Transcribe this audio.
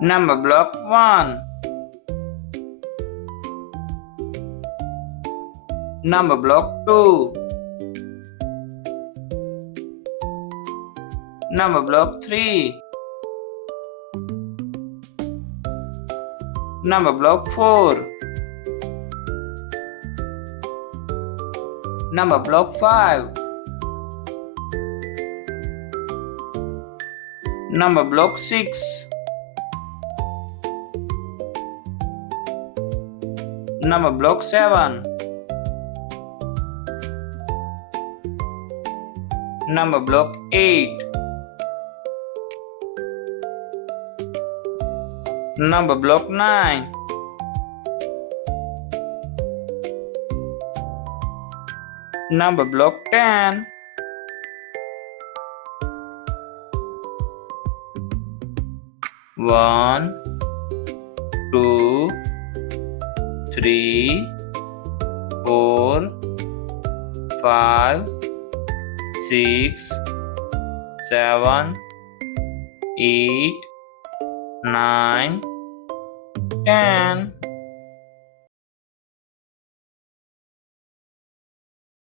Number block 1. Number block 2. Number block 3. Number block 4. Number block 5. Number block 6. Number block 7. Number block 8. Number block 9. Number block 10. One, two, three, 4, 5, 6, 7, 8, 9, 10.